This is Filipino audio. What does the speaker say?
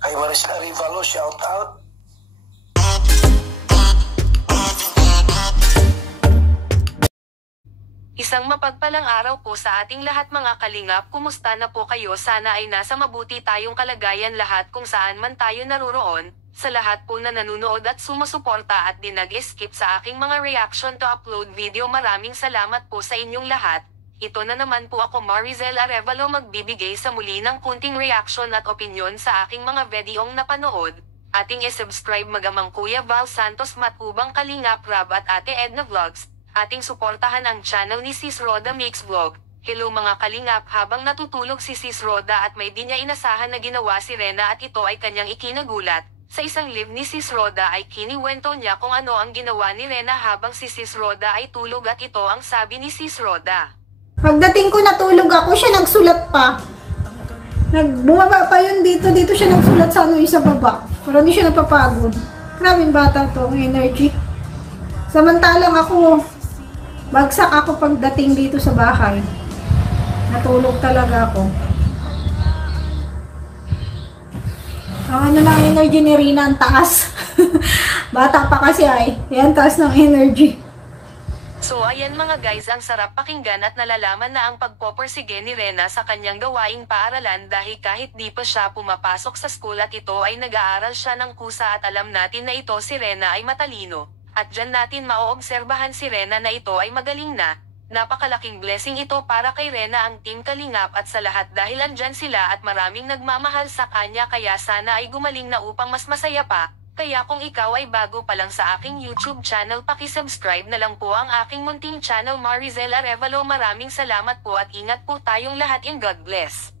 Kay Maricel Arevalo, shout out. Isang mapagpalang araw po sa ating lahat mga kalingap. Kumusta na po kayo? Sana ay nasa mabuti tayong kalagayan lahat kung saan man tayo naroroon. Sa lahat po na nanunood at sumusuporta at di nag-skip sa aking mga reaction to upload video, maraming salamat po sa inyong lahat. Ito na naman po ako, Maricel Arevalo, magbibigay sa muli ng kunting reaction at opinyon sa aking mga videong napanood. Ating i-subscribe magamang Kuya Val Santos, Matubang Kalingap Rab at Ate Edna Vlogs. Ating suportahan ang channel ni Sis Roda Mix Vlog. Hello mga kalingap, habang natutulog si Sis Roda at may di niya inasahan na ginawa si Rena at ito ay kanyang ikinagulat. Sa isang live ni Sis Roda ay kiniwento niya kung ano ang ginawa ni Rena habang si Sis Roda ay tulog at ito ang sabi ni Sis Roda. Pagdating ko natulog ako, siya nagsulat pa. Bumaba pa yun dito siya nagsulat sa sa baba. Pero hindi siya napapagod. Maraming bata to, energy. Samantalang ako, bagsak ako pagdating dito sa bahay. Natulog talaga ako. Ang ano lang energy ni Rina, ang taas. Bata pa kasi ay. Yan, taas ng energy. So ayan mga guys, ang sarap pakinggan at nalalaman na ang pagpoporsige ni Rena sa kanyang gawaing paaralan dahil kahit di pa siya pumapasok sa school at ito ay nag-aaral siya ng kusa at alam natin na ito si Rena ay matalino. At dyan natin maoobserbahan si Rena na ito ay magaling na. Napakalaking blessing ito para kay Rena ang Team Kalingap at sa lahat dahil andyan sila at maraming nagmamahal sa kanya, kaya sana ay gumaling na upang mas masaya pa. Kaya kung ikaw ay bago pa lang sa aking YouTube channel, paki-subscribe na lang po ang aking munting channel Maricel Arevalo. Maraming salamat po at ingat po tayong lahat, and God bless.